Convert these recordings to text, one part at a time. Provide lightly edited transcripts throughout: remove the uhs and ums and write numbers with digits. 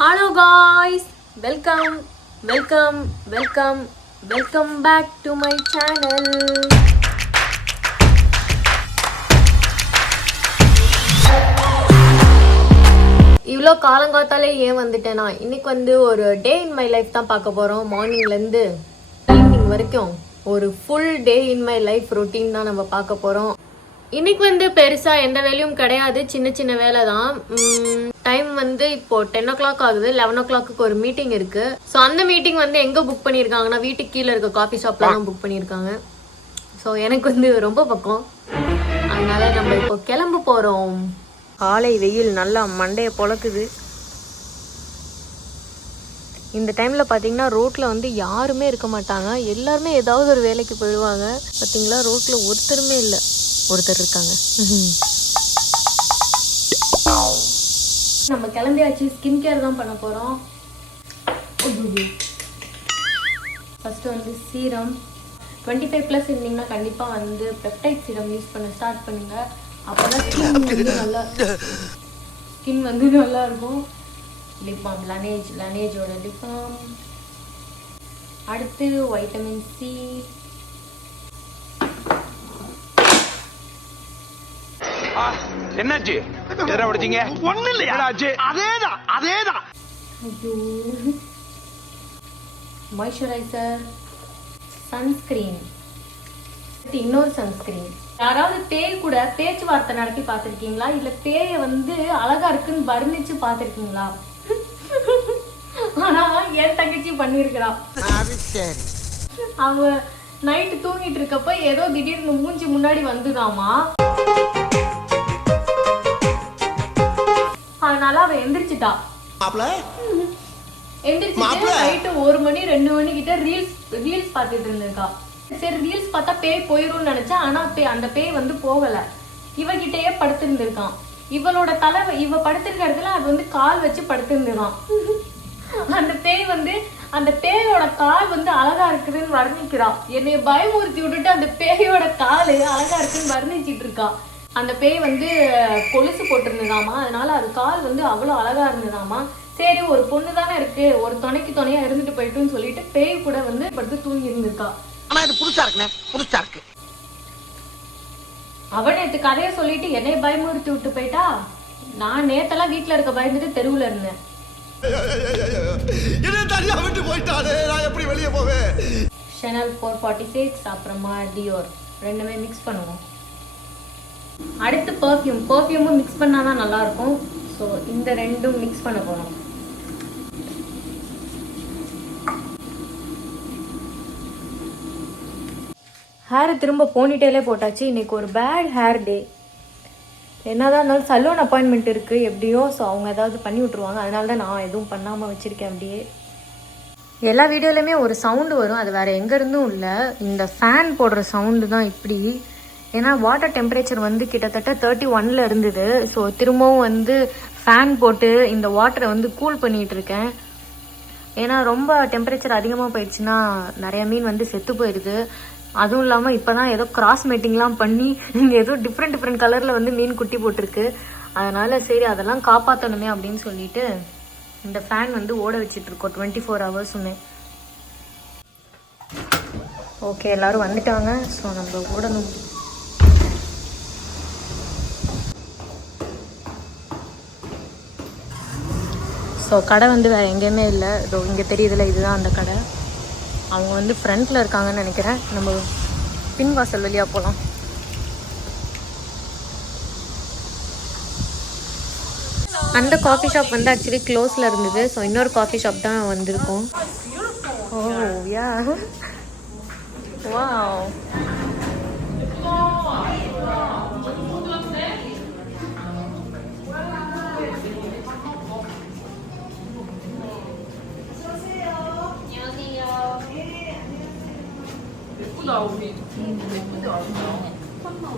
Hello guys, welcome back to my channel. இவ்வளோ காலங்காத்தாலே ஏன் வந்துட்டேன்னா இன்னைக்கு ஒரு டே இன் மை லைஃப் தான் பார்க்க போகிறோம். மார்னிங்லேருந்து ஈவினிங் வரைக்கும் ஒரு full day in my life routine தான் நம்ம பார்க்க போகிறோம். இன்னைக்கு பெருசா எந்த வேலையும் கிடையாது, சின்ன சின்ன வேலை தான். டைம் இப்போ 10 o'clock ஆகுது. 11 o'clock ஒரு மீட்டிங் இருக்கு. ஸோ அந்த மீட்டிங் எங்க புக் பண்ணியிருக்காங்கன்னா வீட்டுக்கு கீழே இருக்க காஃபி ஷாப்ல தான் புக் பண்ணியிருக்காங்க. ஸோ எனக்கு ரொம்ப பக்கம், அதனால நம்ம இப்போ கிளம்ப போறோம். காலை வெயில் நல்லா மண்டையை பொழக்குது. இந்த டைம்ல பாத்தீங்கன்னா ரோட்ல யாருமே இருக்க மாட்டாங்க, எல்லாருமே ஏதாவது ஒரு வேலைக்கு போயிடுவாங்க. பாத்தீங்களா, ரோட்ல ஒருத்தருமே இல்லை, ஒருத்தர் இருக்காங்க. நம்ம கிளம்பியாச்சு. ஸ்கின் கேர் தான் பண்ண போறோம். ஃபர்ஸ்ட் சீரம் 25+ இருந்தீங்கன்னா கண்டிப்பா பெப்டைட் சீரம் யூஸ் பண்ண ஸ்டார்ட் பண்ணுங்க. அப்பதான் ஸ்கின் நல்லா இருக்கும். லிப் பாம் லனேஜோட லிப் பாம். அடுத்து வைட்டமின் சி. என்னாச்சு? எதை உடைச்சீங்க? ஒண்ணு இல்லையா? அதேதான். ஐயோ. மாய்ஸ்சரைசர், சன்ஸ்கிரீன், இன்னொரு சன்ஸ்கிரீன். யாராவது பேய் கூட பேச்சுவார்த்தை நடத்தி பார்த்திருக்கீங்களா? இல்ல பேய அழகா இருக்குன்னு வர்ணிச்சு பார்த்திருக்கீங்களா? ஆனா என் தங்கச்சி பண்ணிருக்கிறா. அவ நைட்டு தூங்கிட்டு இருக்கப்ப ஏதோ திடீர்னு மூஞ்சி முன்னாடி வந்துதாமா. அதனால அவ எந்திரிச்சிட்டா. எந்திரிச்சிட்டு நைட்டு 1 மணி 2 மணி கிட்ட ரீல்ஸ் பார்த்துட்டு இருந்திருக்கா. சரி, ரீல்ஸ் பார்த்தா பேய் போயிரும்னு நினைச்சா, ஆனா அந்த பேய் போகல. இவகிட்டயே படுத்திருந்திருக்கான். இவளோட இவ படுத்திருக்க இடத்துல அது கால் வச்சு படுத்திருந்துதான். அந்த பேய் அந்த பேயோட கால் அழகா இருக்குதுன்னு வர்ணிக்கிறா. என்னைய பயமுறுத்தி விட்டுட்டு அந்த பேயோட கால் அழகா இருக்குன்னு வர்ணிச்சிட்டு இருக்கா. அந்த பேய் கொலுசு போட்டிருந்ததாமா, அதனால அது கால் அவ்வளவு அழகா இருந்ததாமா. சரி, ஒரு பொண்ணு தானே இருக்கு, ஒரு துணையா இருந்துட்டு போயிட்டுன்னு சொல்லிட்டு பேய் கூட படுத்து தூங்கி இருந்திருக்கா. புதுசா இருக்கு. அவ நேத்து கதைய சொல்லிட்டு என்னை பயமுறுத்தி விட்டு போயிட்டா. நான் நேத்தெல்லாம் வீட்டுல இருக்க பயந்துட்டு தெருவுல இருந்தேன். Chanel 446 அப்புறமா டியோர் ரெண்டுமே மிக்ஸ் பண்ணுவோம். அடுத்து பர்ஃப்யூமும் மிக்ஸ் பண்ணாதான் நல்லா இருக்கும். ஸோ இந்த ரெண்டும் மிக்ஸ் பண்ண போறோம். ஹேர் திரும்ப போனிட்டேலே போட்டாச்சு. இன்னைக்கு ஒரு பேட் ஹேர் டே. என்னதான் இருந்தாலும் சலூன் அப்பாயின்மெண்ட் இருக்கு எப்படியோ. ஸோ அவங்க ஏதாவது பண்ணி விட்டுருவாங்க, அதனால தான் நான் எதுவும் பண்ணாமல் வச்சிருக்கேன். அப்படியே எல்லா வீடியோலையுமே ஒரு சவுண்டு வரும், அது வேற எங்கேருந்தும் இல்லை, இந்த ஃபேன் போடுற சவுண்டு தான். இப்படி ஏன்னா வாட்டர் டெம்பரேச்சர் கிட்டத்தட்ட 31 இருந்தது. ஸோ திரும்பவும் ஃபேன் போட்டு இந்த வாட்டரை கூல் பண்ணிட்டு இருக்கேன். ஏன்னா ரொம்ப டெம்பரேச்சர் அதிகமாக போயிடுச்சுன்னா நிறைய மீன் செத்து போயிடுது. அதுவும் இல்லாமல் இப்போ தான் ஏதோ கிராஸ் மேட்டிங்லாம் பண்ணி ஏதோ டிஃப்ரெண்ட் கலரில் மீன் குட்டி போட்டிருக்கு. அதனால சரி, அதெல்லாம் காப்பாற்றணுமே அப்படின்னு சொல்லிட்டு இந்த ஃபேன் ஓட வச்சுட்டு இருக்கோம் 24 hours. ஓகே, எல்லாரும் வந்துட்டாங்க. ஸோ நம்ம ஓடணும். ஸோ கடை வேறு எங்கேயுமே இல்லை. இதோ இங்கே தெரியுதுல, இதுதான் அந்த கடை. அவங்க ஃப்ரண்ட்டில் இருக்காங்கன்னு நினைக்கிறேன். நம்ம பின்வாசல் வழியாக போகலாம். அந்த காஃபி ஷாப் ஆக்சுவலி க்ளோஸில் இருந்தது. ஸோ இன்னொரு காஃபி ஷாப் தான் வந்திருக்கோம். ஓ யா, wow.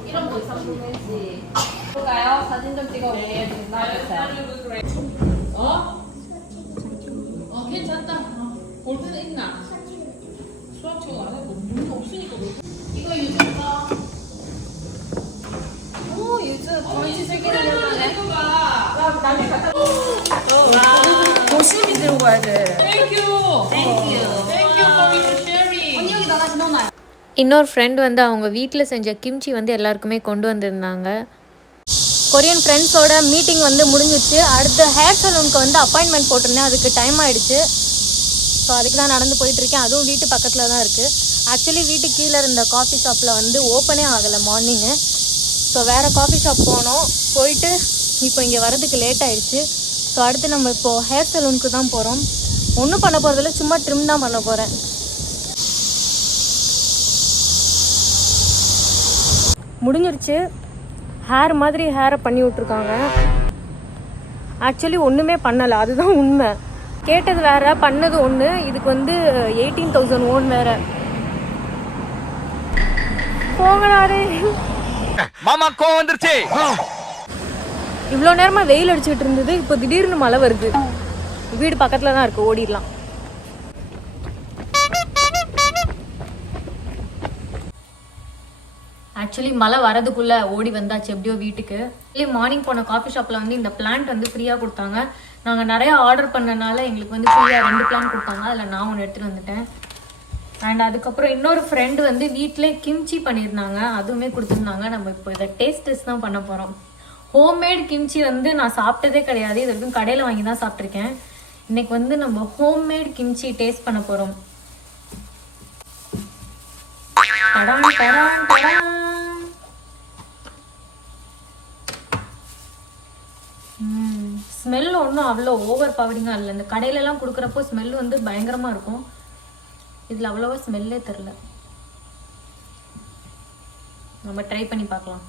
이런 거 있으면 보내지. 볼까요? 사진 좀 찍어 보내주세요. 괜찮다. 볼 수 있나? 수학 지원 안 해도 문이 없으니까. 이거 유튜브 봐. 오, 유튜브 거의 즐기는 거네. Thank you. Thank you. Thank you for your sharing. இன்னொரு ஃப்ரெண்ட் வந்து அவங்க வீட்டில் செஞ்ச கிம்ச்சி வந்து எல்லாருக்குமே கொண்டு வந்திருந்தாங்க. கொரியன் ஃப்ரெண்ட்ஸோட மீட்டிங் வந்து முடிஞ்சிச்சு. அடுத்த ஹேர் சலூனுக்கு வந்து அப்பாயின்மெண்ட் போட்டிருந்தேன். அதுக்கு டைம் ஆகிடுச்சு. ஸோ அதுக்கு தான் நடந்து போயிட்டுருக்கேன். அதுவும் வீட்டு பக்கத்தில் தான் இருக்குது. ஆக்சுவலி வீட்டுக்கு கீழே இருந்த காஃபி ஷாப்பில் வந்து ஓப்பனே ஆகலை மார்னிங்கு. ஸோ வேறு காஃபி ஷாப் போனோம். போயிட்டு இப்போ இங்கே வரதுக்கு லேட் ஆகிடுச்சு. ஸோ அடுத்து நம்ம இப்போது ஹேர் சலூனுக்கு தான் போகிறோம். ஒன்றும் பண்ண போகிறதில்ல, சும்மா ட்ரிம் தான் பண்ண போகிறேன். முடிஞ்சிருச்சு. ஹேர் மாதிரி ஹேரை பண்ணி விட்ருக்காங்க. ஆக்சுவலி ஒன்றுமே பண்ணலை, அதுதான் உண்மை. கேட்டது வேறு, பண்ணது ஒன்று. இதுக்கு வந்து 18,000 ஓன் வேறு. போங்கடாரு மாமா கோவம் வந்துருச்சு. இவ்வளோ நேரமாக வெயில் அடிச்சுக்கிட்டு இருந்தது, இப்போ திடீர்னு மழை வருது. வீடு பக்கத்தில் தான் இருக்குது, ஓடிடலாம். ஆக்சுவலி மழை வரதுக்குள்ளே ஓடி வந்தாச்சு எப்படியோ வீட்டுக்கு. இல்லை மார்னிங் போன காஃபி ஷாப்பில் வந்து இந்த பிளான்ட் வந்து ஃப்ரீயாக கொடுத்தாங்க. நாங்கள் நிறையா ஆர்டர் பண்ணனால எங்களுக்கு வந்து ஃப்ரீயாக 2 பிளான்ட் கொடுத்தாங்க. அதில் நான் ஒன்று எடுத்துகிட்டு வந்துட்டேன். அண்ட் அதுக்கப்புறம் இன்னொரு ஃப்ரெண்டு வந்து வீட்டிலே கிம்ச்சி பண்ணியிருந்தாங்க, அதுவுமே கொடுத்துருந்தாங்க. நம்ம இப்போ இதை டேஸ்ட் தான் பண்ண போகிறோம். ஹோம்மேட் கிம்ச்சி வந்து நான் சாப்பிட்டதே கிடையாது. இது வரைக்கும் கடையில் வாங்கி தான் சாப்பிட்ருக்கேன். இன்னைக்கு வந்து நம்ம ஹோம்மேட் கிம்ச்சி டேஸ்ட் பண்ண போகிறோம். ஸ்மெல் ஒன்றும் அவ்வளோ ஓவர் பவரிங்காக இல்லை. இந்த கடையிலலாம் கொடுக்குறப்போ ஸ்மெல் வந்து பயங்கரமாக இருக்கும். இதில் அவ்வளோவா ஸ்மெல்லே தெரில. நம்ம ட்ரை பண்ணி பார்க்கலாம்.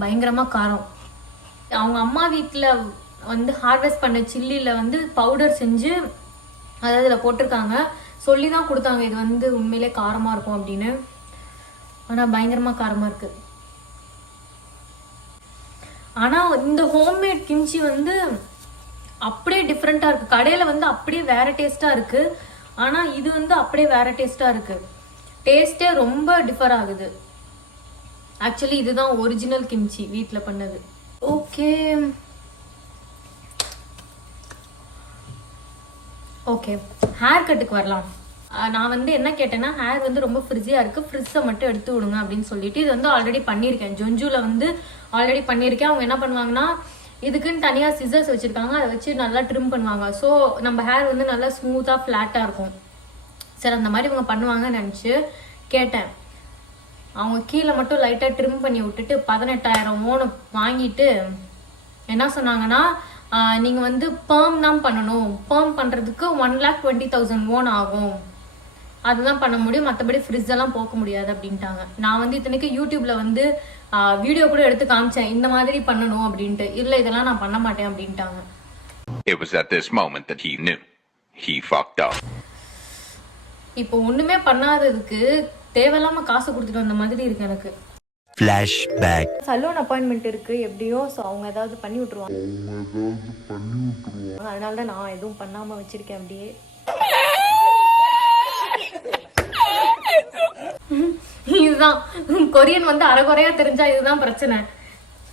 பயங்கரமாக காரம். அவங்க அம்மா வீட்டில் வந்து ஹார்வெஸ்ட் பண்ண சில்லியில் வந்து பவுடர் செஞ்சு அதாவது இதில் போட்டிருக்காங்க. சொல்லி தான் கொடுத்தாங்க இது வந்து உண்மையிலே காரமாக இருக்கும் அப்படின்னு. ஆனால் பயங்கரமாக காரமாக இருக்குது. ஆனால் இந்த ஹோம்மேட் கிம்ச்சி வந்து அப்படியே டிஃப்ரெண்ட்டாக இருக்குது. கடையில் வந்து அப்படியே வேறு டேஸ்ட்டாக இருக்குது. ஆனால் இது வந்து அப்படியே வேறு டேஸ்ட்டாக இருக்குது. டேஸ்ட்டே ரொம்ப டிஃபர் ஆகுது. ஆக்சுவலி இதுதான் ஒரிஜினல் கிம்ச்சி வீட்டில் பண்ணது. ஓகே ஓகே ஹேர் கட்டுக்கு வரலாம். நான் வந்து என்ன கேட்டேன்னா, ஹேர் வந்து ரொம்ப ஃப்ரிஸியாக இருக்குது, ஃப்ரிட்ஸை மட்டும் எடுத்து விடுங்க அப்படின்னு சொல்லிட்டு. இது வந்து ஆல்ரெடி பண்ணியிருக்கேன், ஜொஞ்சுவில் வந்து ஆல்ரெடி பண்ணியிருக்கேன். அவங்க என்ன பண்ணுவாங்கன்னா, இதுக்குன்னு தனியாக சிசர்ஸ் வச்சுருக்காங்க, அதை வச்சு நல்லா ட்ரிம் பண்ணுவாங்க. ஸோ நம்ம ஹேர் வந்து நல்லா ஸ்மூத்தாக ஃப்ளாட்டாக இருக்கும். சரி அந்த மாதிரி இவங்க பண்ணுவாங்கன்னு நினச்சி கேட்டேன். அவங்க கீழே மட்டும் லைட்டாக ட்ரிம் பண்ணி விட்டுட்டு 18,000 ஓன் வாங்கிட்டு என்ன சொன்னாங்கன்னா, நீங்கள் வந்து பெர்ம் தான் பண்ணணும், பெர்ம் பண்ணுறதுக்கு 1,20,000 ஓன் ஆகும், அதுதான் பண்ண முடியும், மற்றபடி ஃப்ரிட்ஜ் எல்லாம் போக்க முடியாது அப்படின்ட்டாங்க. நான் வந்து இத்தனைக்கு யூடியூப்பில் வந்து வீடியோ கூட எடுத்து காமிச்சேன் இந்த மாதிரி பண்ணணும் அப்படின்ட்டு. இல்லை இதெல்லாம் நான் பண்ண மாட்டேன் அப்படின்ட்டாங்க. It was at this moment that he knew he fucked up. இப்போ ஒண்ணுமே பண்ணாததுக்கு தேவையில்லாம காசு கொடுத்துட்டு வந்த மாதிரி இருக்கு எனக்கு. Flashback. சலூன் அப்பாயின்மெண்ட் இருக்கு எப்படியோ. ஸோ அவங்க ஏதாவது பண்ணி விட்டுருவாங்க. அதனால தான் நான் எதுவும் பண்ணாம வச்சிருக்கேன் அப்படியே. இதுதான் கொரியன் வந்து அரைகுறையா தெரிஞ்சா இதுதான் பிரச்சனை.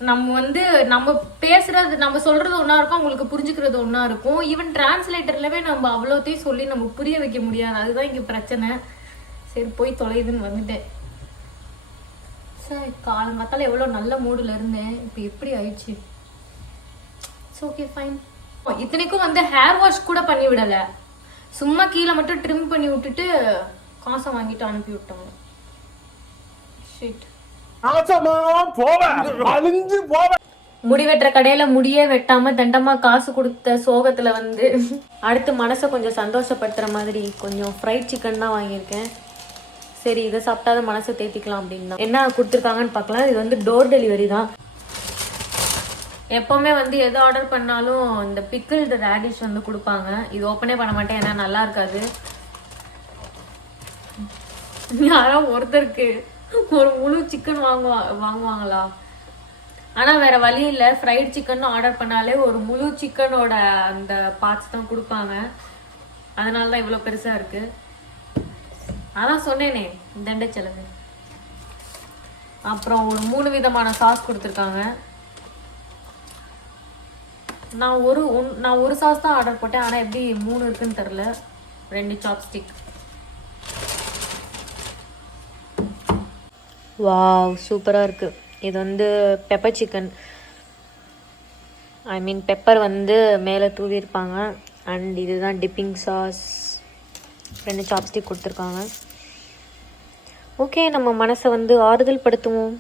நம்ம வந்து நம்ம பேசுறது நம்ம சொல்றது ஒன்றா இருக்கும், அவங்களுக்கு புரிஞ்சுக்கிறது ஒன்றா இருக்கும். ஈவன் டிரான்ஸ்லேட்டர்லவே நம்ம அவ்வளோத்தையும் சொல்லி நம்ம புரிய வைக்க முடியாது. அதுதான் இங்கே பிரச்சனை. சரி போய் தொலைதுன்னு வந்துட்டேன். சார் காலங்காத்தால எவ்வளோ நல்ல மூடில் இருந்தேன், இப்போ எப்படி ஆயிடுச்சு. It's okay fine. இத்தனைக்கும் வந்து ஹேர் வாஷ் கூட பண்ணி விடலை, சும்மா கீழே மட்டும் ட்ரிம் பண்ணி விட்டுட்டு காசை வாங்கிட்டு அனுப்பி விட்டாங்க. ஷிட். முடி வெட்டுற கடையில முடியே வெட்டாம தண்டமா காசு கொடுத்த சோகத்துல வந்து அடுத்து மனசை கொஞ்சம் சந்தோஷப்படுத்துற மாதிரி கொஞ்சம் ஃப்ரைட் சிக்கன் தான் வாங்கியிருக்கேன். சரி இதை சாப்பிட்டாத மனசை தேத்திக்கலாம் அப்படின்னு என்ன கொடுத்துருக்காங்கன்னு பார்க்கலாம். இது வந்து டோர் டெலிவரி தான். எப்பவுமே வந்து எது ஆர்டர் பண்ணாலும் இந்த பிக்கிள்டு ரேடிஷ் வந்து கொடுப்பாங்க. இது ஓப்பனே பண்ண மாட்டேன் ஏன்னா நல்லா இருக்காது. யாரோ ஒருத்தருக்கு ஒரு முழு சிக்கன் வாங்குவாங்களா? ஆனால் வேற வழி இல்லை, ஃப்ரைட் சிக்கன் ஆர்டர் பண்ணாலே ஒரு முழு சிக்கனோட அந்த பார்ட்ஸ் தான் கொடுப்பாங்க. அதனால தான் இவ்வளோ பெருசாக இருக்கு. அதான் சொன்னேனே தண்ட செலவு. அப்புறம் ஒரு 3 விதமான சாஸ் கொடுத்துருக்காங்க. நான் ஒரு சாஸ் தான் ஆர்டர் போட்டேன். ஆனால் எப்படி 3 இருக்குன்னு தெரில. 2 சாப்ஸ்டிக். வாவ், சூப்பராக இருக்குது. இது வந்து பெப்பர் சிக்கன், ஐ மீன் பெப்பர் வந்து மேலே தூவியிருப்பாங்க. அண்ட் இதுதான் டிப்பிங் சாஸ். 2 சாப்ஸ்டிக் கொடுத்துருக்காங்க. ஓகே, நம்ம மனசை வந்து ஆறுதல் படுத்துவோம்.